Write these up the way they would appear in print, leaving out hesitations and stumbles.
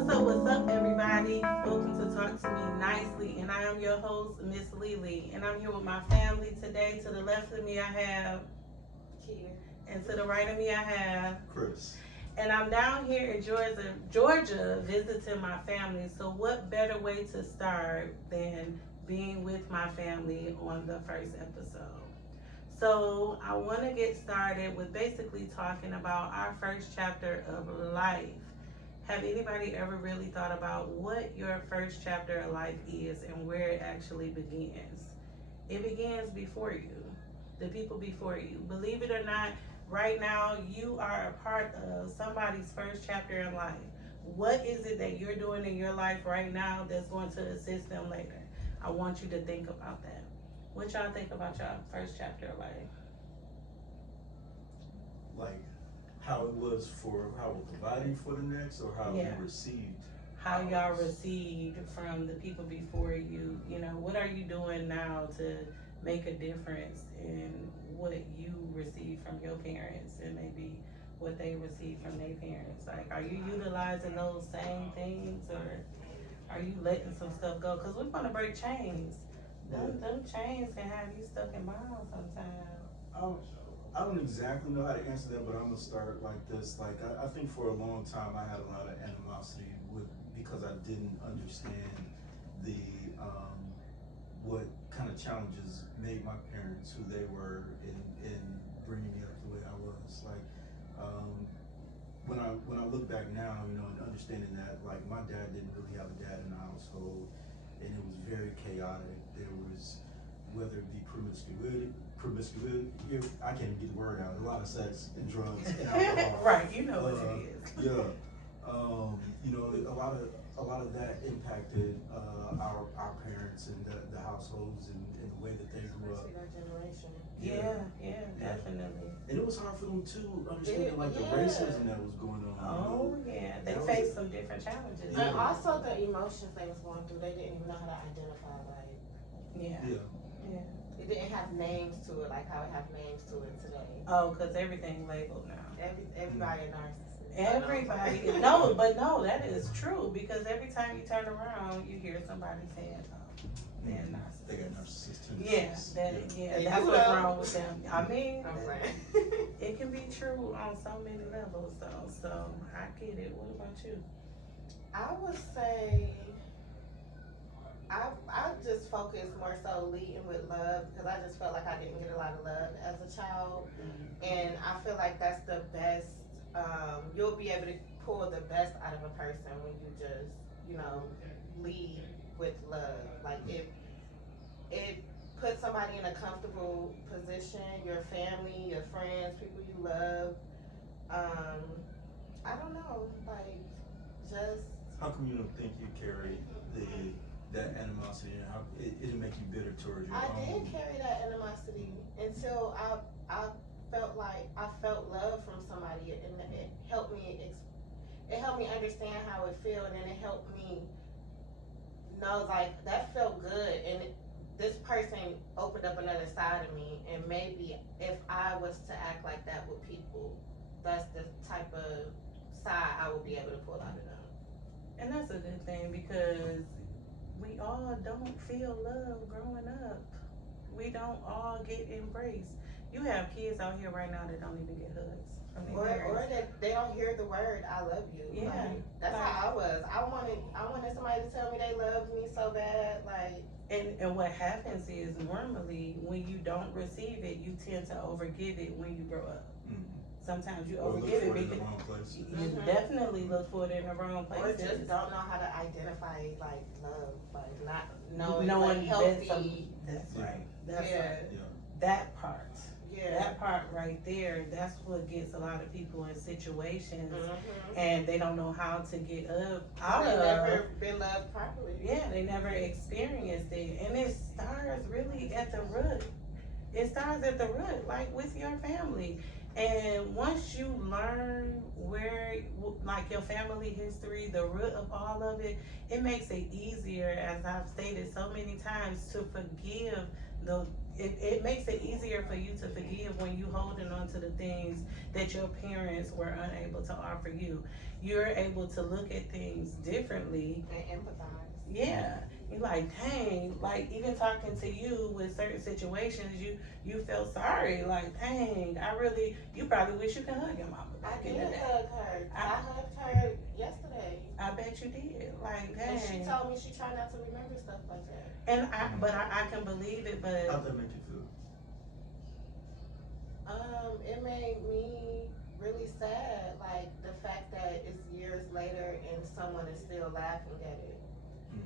What's up, everybody? Welcome to Talk to Me Nicely, and I am your host, Miss Lily, and I'm here with my family today. To the left of me, I have Kia. and to the right of me, I have Chris. and I'm down here in Georgia, visiting my family. So, what better way to start than being with my family on the first episode? So, I want to get started with basically talking about our first chapter of life. Have anybody ever really thought about what your first chapter of life is and where it actually begins? It begins before you, the people before you. Believe it or not, right now you are a part of somebody's first chapter in life. What is it that you're doing in your life right now that's going to assist them later? I want you to think about that. What y'all think about y'all first chapter of life? Like how it was for how we're providing for the next, or how Yeah. we received. How y'all received from the people before you? You know, what are you doing now to make a difference in what you receive from your parents and maybe what they receive from their parents? Like, are you utilizing those same things, or are you letting some stuff go? Because we want to break chains. Them chains can have you stuck in bonds sometimes. I don't exactly know how to answer that, but I'm gonna start like this. Like I think for a long time I had a lot of animosity because I didn't understand the what kind of challenges made my parents who they were in bringing me up the way I was. Like when I look back now, you know, and understanding that like my dad didn't really have a dad in the household, and it was very chaotic. There was, whether it be promiscuity, I can't even get the word out. A lot of sex and drugs and alcohol. Right, you know what it is. Yeah, you know, a lot of that impacted our parents and the households and the way that they grew up. Especially our generation. Yeah, definitely. And it was hard for them too, understanding like the racism that was going on. Oh yeah, they faced some different challenges. And also the emotions they was going through, they didn't even know how to identify. Like, Yeah. it didn't have names to it, like how it have names to it today. Oh, because everything labeled now. Everybody a narcissist. Everybody, no, that is true, because every time you turn around, you hear somebody saying, oh, they're narcissists. They got narcissist Yeah, tendencies. that's do what's though. wrong with them. I mean, I'm saying. it can be true on so many levels, though. So I get it. What about you? I would say I just focused more so leading with love, because I just felt like I didn't get a lot of love as a child, and I feel like that's the best. You'll be able to pull the best out of a person when you just, you know, lead with love. Like it puts somebody in a comfortable position. Your family, your friends, people you love. I don't know, like just. How come you don't think you carry that animosity, and how it'll make you bitter towards your I own? did carry that animosity until I felt like I felt love from somebody, and it helped me. It helped me understand how it felt, and then it helped me know like that felt good, and this person opened up another side of me, and maybe if I was to act like that with people, that's the type of side I would be able to pull out of them. And that's a good thing, because we all don't feel love growing up. We don't all get embraced. You have kids out here right now that don't even get hugs from their Or parents. that they don't hear the word "I love you." Yeah, like, that's how I was. I wanted somebody to tell me they loved me so bad. Like, And what happens is, normally when you don't receive it, you tend to overgive it when you grow up. Mhm. Sometimes you Or look overgive for it it in the because wrong places. you definitely look for it in the wrong or places. just don't know how to identify like love, like not knowing Knowing what that's healthy. that's Yeah. right. That's Yeah. right. Yeah. That part. Yeah. That part right there, that's what gets a lot of people in situations, Mm-hmm. and they don't know how to get up out They of. never been loved properly. Yeah, they never experienced it, and it starts really at the root. It starts at the root, like with your family. And once you learn where, like your family history, the root of all of it, it makes it easier, as I've stated so many times, to forgive the it makes it easier for you to forgive when you holding on to the things that your parents were unable to offer you. You're able to look at things differently. And empathize. Yeah, you're like, dang, like even talking to you with certain situations, you feel sorry, like, dang, you probably wish you could hug your mama I back in did the day. hug her. I hugged her yesterday. I bet you did, like, And she dang. told me she tried not to remember stuff like that. And I can believe it, but How'd that make you feel? It made me really sad, like the fact that it's years later and someone is still laughing at it.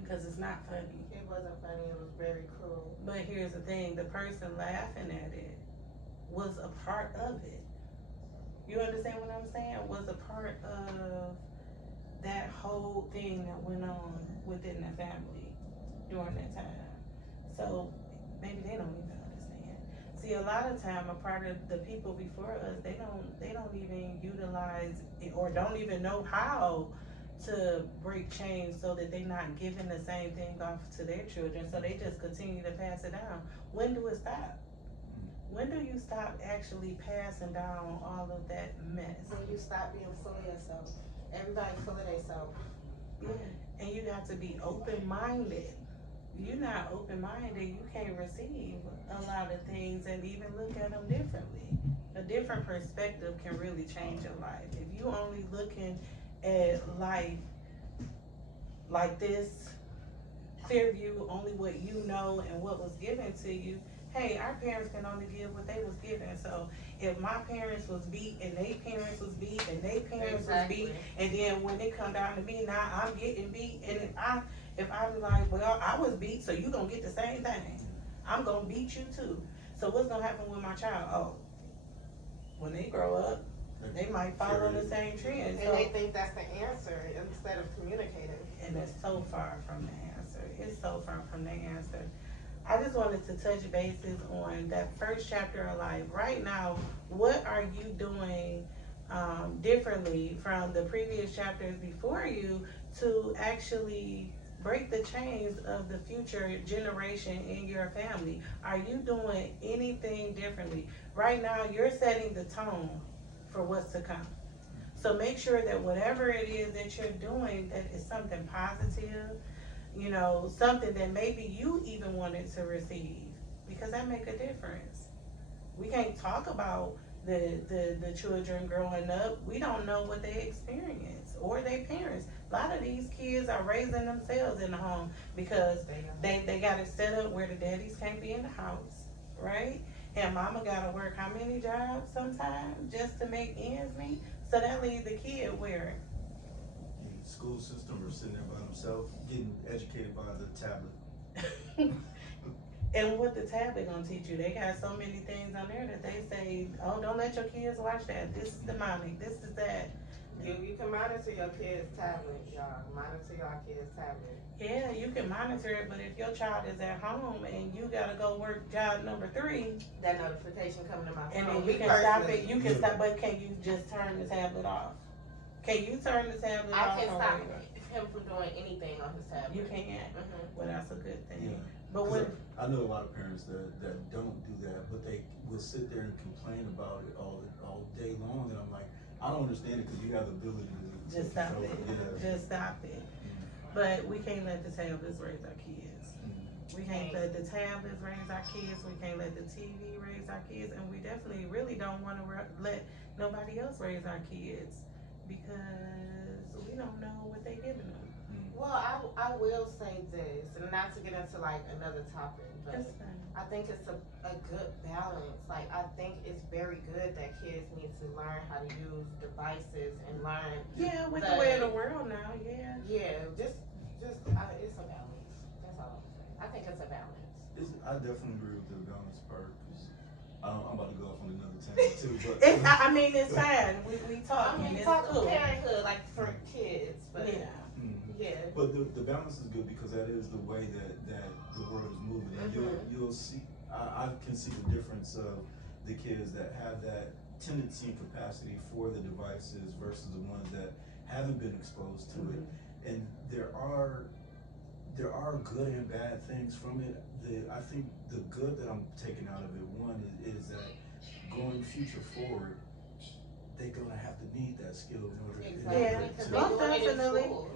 because it's not funny. It wasn't funny, it was very cruel. But here's the thing, the person laughing at it was a part of it. You understand what I'm saying? Was a part of that whole thing that went on within the family during that time. So maybe they don't even understand. See, a lot of time a part of the people before us, they don't even utilize it or don't even know how to break chains so that they're not giving the same thing off to their children. So they just continue to pass it down. When do it stop? When do you stop actually passing down all of that mess? When you stop being full of yourself. Everybody full of themselves. Yeah, and you have to be open-minded. You're not open-minded, you can't receive a lot of things and even look at them differently. A different perspective can really change your life. If you only looking at life like this, clear view, only what you know and what was given to you, hey, our parents can only give what they was given. So if my parents was beat and they parents was beat and they parents was beat, and then when it come down to me now, I'm getting beat, and if I be like, well, I was beat, so you gonna get the same thing. I'm gonna beat you too. So what's gonna happen with my child? Oh, when they grow up, they might follow the same trend. And they think that's the answer instead of communicating. And it's so far from the answer. It's so far from the answer. I just wanted to touch bases on that first chapter of life. Right now, what are you doing differently from the previous chapters before you to actually break the chains of the future generation in your family? Are you doing anything differently? Right now, you're setting the tone for what's to come. So make sure that whatever it is that you're doing, that is something positive, you know, something that maybe you even wanted to receive, because that make a difference. We can't talk about the children growing up. We don't know what they experience or their parents. A lot of these kids are raising themselves in the home because they got it set up where the daddies can't be in the house, right? And mama gotta work how many jobs sometimes just to make ends meet? So that leaves the kid where? The school system or sitting there by themselves, getting educated by the tablet. And what the tablet gonna teach you? They got so many things on there that they say, oh, don't let your kids watch that. This is demonic. This is that. You can monitor your kids' tablet, y'all. Monitor your kids' tablet. Yeah, you can monitor it, but if your child is at home and you gotta go work job number 3, That notification coming to my phone. and then you can stop it, you can stop, but can you just turn the tablet off? Can you turn the tablet off? I can stop or- him from doing anything on his tablet. You can't. Well, that's a good thing. Yeah. But 'Cause when, I know a lot of parents that don't do that, but they will sit there and complain about it all day long, and I'm like, I don't understand it, because you have the ability to just stop control it, Yeah. just stop it. But we can't let the tablets raise our kids. We can't let the tablets raise our kids, we can't let the TV raise our kids, and we definitely really don't wanna let nobody else raise our kids, because we don't know what they giving them. Well, I will say this, and not to get into like another topic, but That's fine. I think it's a good balance. Like, I think it's very good that kids need to learn how to use devices and learn. Yeah, with the way of the world now, yeah. Yeah, just it's a balance. That's all I'm saying. I think it's a balance. I definitely agree with the balance part, because I'm about to go off on another tangent too, but. I mean, it's fine, we talking, I mean, it's talking cool. parenthood, like for kids, but Yeah. yeah. But the balance is good, because that is the way that the world is moving, and you'll see. I can see the difference of the kids that have that tendency and capacity for the devices versus the ones that haven't been exposed to it. And there are there are good and bad things from it. I think the good that I'm taking out of it, one is that going future forward, they're gonna have to need that skill in order Yeah, to. because most they doing it in definitely. school.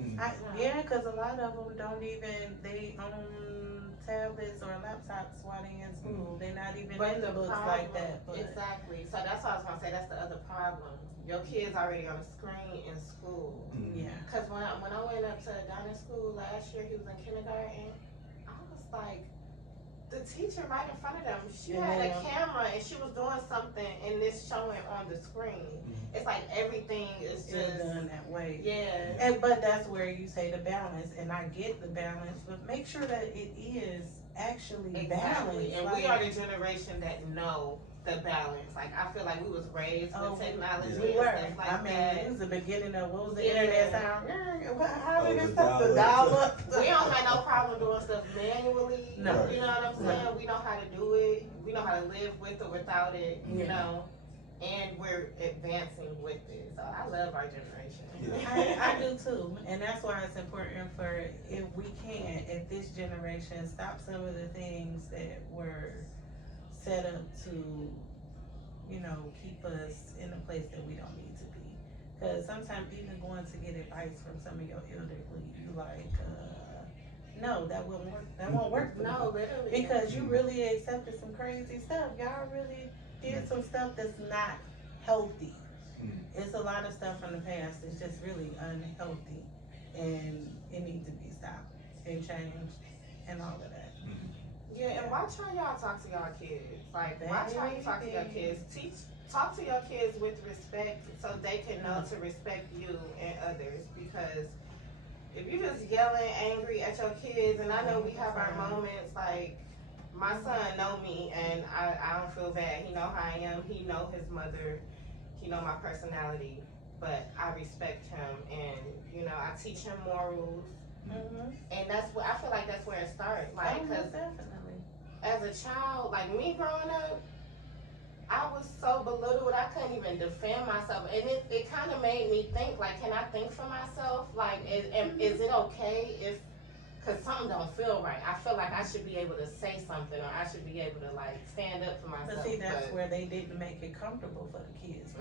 Yeah, because a lot of them don't even, they own tablets or laptops while they in school. They're not even in the books like that. But Exactly. So that's what I was gonna say. That's the other problem. Your kid's already on the screen in school. yeah, Cause when I went up to Donna's school last year, he was in kindergarten. I was like, the teacher right in front of them, she had a camera and she was doing something and it's showing on the screen. It's like everything is it's just done that way. yeah. And but that's where you say the balance, and I get the balance, but make sure that it is actually Exactly. balanced. And like, we are the generation that know the balance. Like I feel like we was raised with technology we and were. stuff like I mean, that. it was the beginning of what was the Yeah. internet sound? How did it the start? The dial-up. dial-up. We don't have no problem doing stuff manually. No. You know what I'm saying? We know how to do it. We know how to live with or without it, you Yeah. know. And we're advancing with it. So I love our generation. I do too, and that's why it's important for, if we can, at this generation, stop some of the things that were set up to, you know, keep us in a place that we don't need to be. Because sometimes even going to get advice from some of your elderly, you like, no, that won't work. That won't work for me. No, literally. Because you really accepted some crazy stuff. Y'all really did some stuff that's not healthy. It's a lot of stuff from the past that's just really unhealthy, and it needs to be stopped and changed and all of that. Yeah, and watch how y'all talk to y'all kids. Like, watch how you talk to your kids. Talk to your kids with respect so they can know to respect you and others. Because if you just yelling angry at your kids, and I know we have our moments, like, my son know me and I don't feel bad. He know how I am. He know his mother. He know my personality. But I respect him and, you know, I teach him morals. And that's what, I feel like that's where it starts. Like, cause Definitely. as a child, like me growing up, I was so belittled, I couldn't even defend myself. And it kind of made me think, like, can I think for myself? Like, is it okay if, because something don't feel right. I feel like I should be able to say something, or I should be able to, like, stand up for myself. But see, that's where they didn't make it comfortable for the kids.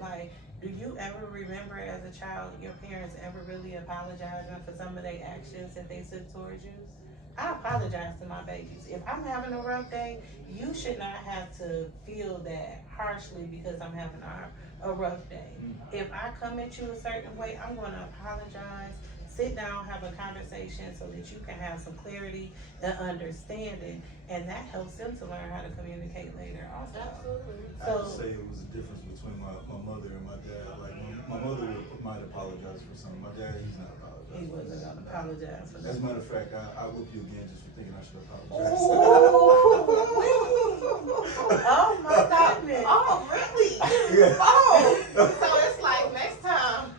Like, do you ever remember as a child your parents ever really apologizing for some of their actions that they took towards you? I apologize to my babies. If I'm having a rough day, you should not have to feel that harshly because I'm having a rough day. If I come at you a certain way, I'm going to apologize, sit down, have a conversation so that you can have some clarity and understanding, and that helps them to learn how to communicate later also. Absolutely. I have to say it was a difference between my mother and my dad. Like, my mother might apologize for something. My dad, he's not apologizing. He wasn't gonna apologize for As a that. matter of fact, I'll whoop you again just for thinking I should apologize. Oh my goodness. Oh, really? Yeah. Oh, so it's like next time,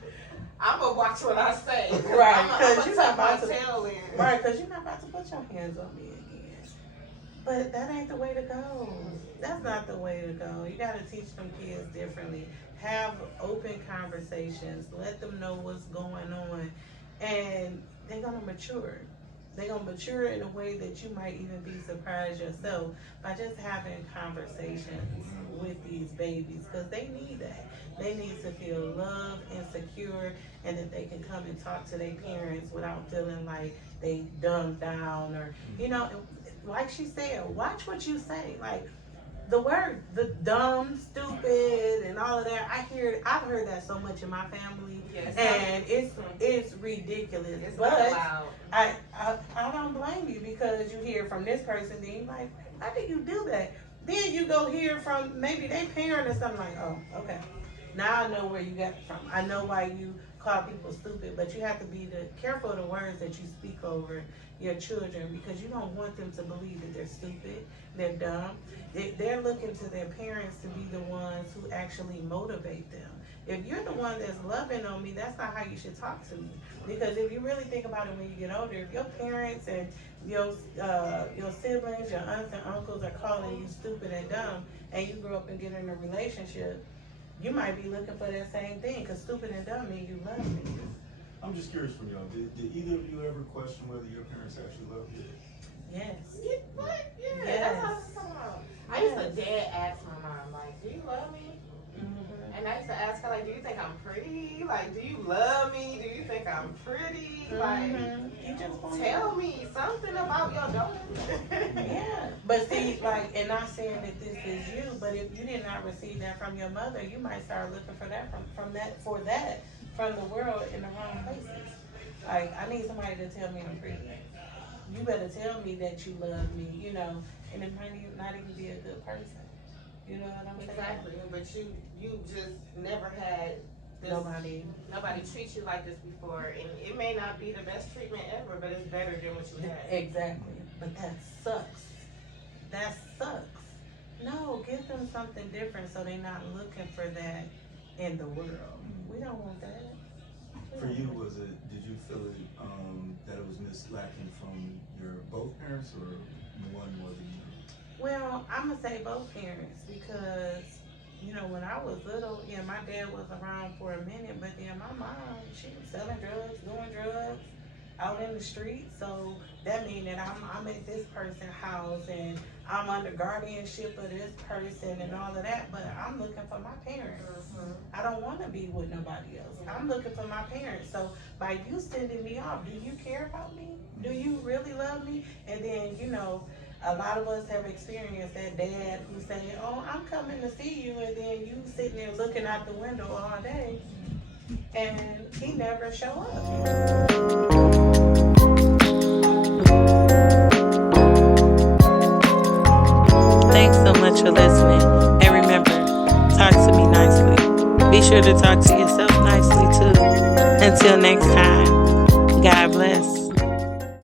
I'm gonna watch what I say. Right, I'm 'cause gonna you're tuck not my about to- tail in. Right, because you're not about to put your hands on me again. But that ain't the way to go. That's not the way to go. You gotta teach them kids differently. Have open conversations. Let them know what's going on. And they're gonna mature. They're gonna mature in a way that you might even be surprised yourself by just having conversations with these babies, because they need that. They need to feel loved and secure, and that they can come and talk to their parents without feeling like they dumbed down, or, you know, like she said, watch what you say. Like, the word, the dumb, stupid, and all of that, I've heard that so much in my family, Yes. and it's ridiculous. It's But not allowed. I don't blame you, because you hear from this person, then you're like, how did you do that? Then you go hear from maybe their parent or something, like, oh, okay. Now I know where you got it from. I know why you call people stupid, but you have to be careful of the words that you speak over your children, because you don't want them to believe that they're stupid, they're dumb. They're looking to their parents to be the ones who actually motivate them. If you're the one that's loving on me, that's not how you should talk to me. Because if you really think about it when you get older, if your parents and your siblings, your aunts and uncles are calling you stupid and dumb, and you grow up and get in a relationship, you might be looking for that same thing, because stupid and dumb mean you love me. I'm just curious from y'all. Did either of you ever question whether your parents actually loved you? Yes. Yeah, what? Yeah, Yes. that's what I was talking about. I used to dead ask my mom, like, do you love me? Mm-hmm. And I used to ask her, like, do you think I'm pretty? Like, do you love me? Do you think I'm pretty? Like, You just want tell me something about your daughter. Yeah, but see, like, and not saying that this is you, but if you did not receive that from your mother, you might start looking for that from the world in the wrong places. Like, I need somebody to tell me I'm pretty. You better tell me that you love me, you know, and it might not even be a good person. You know what I'm saying? Exactly, but you just never had this, nobody treat you like this before, and it may not be the best treatment ever, but it's better than what you had. Exactly, but that sucks. That sucks. No, give them something different so they're not looking for that in the world. We don't want that. For you, did you feel it, that it was lacking from your both parents or one more than you? Well, I'm gonna say both parents because, you know, when I was little, yeah, my dad was around for a minute, but then my mom, she was selling drugs, doing drugs out in the street. So that means that I'm at this person's house and I'm under guardianship of this person and all of that, but I'm looking for my parents. I don't want to be with nobody else. I'm looking for my parents. So by you sending me off, do you care about me? Do you really love me? And then, you know, a lot of us have experienced that dad who say, oh, I'm coming to see you, and then you sitting there looking out the window all day and he never show up. Thanks so much for listening. And remember, talk to me nicely. Be sure to talk to yourself nicely too. Until next time.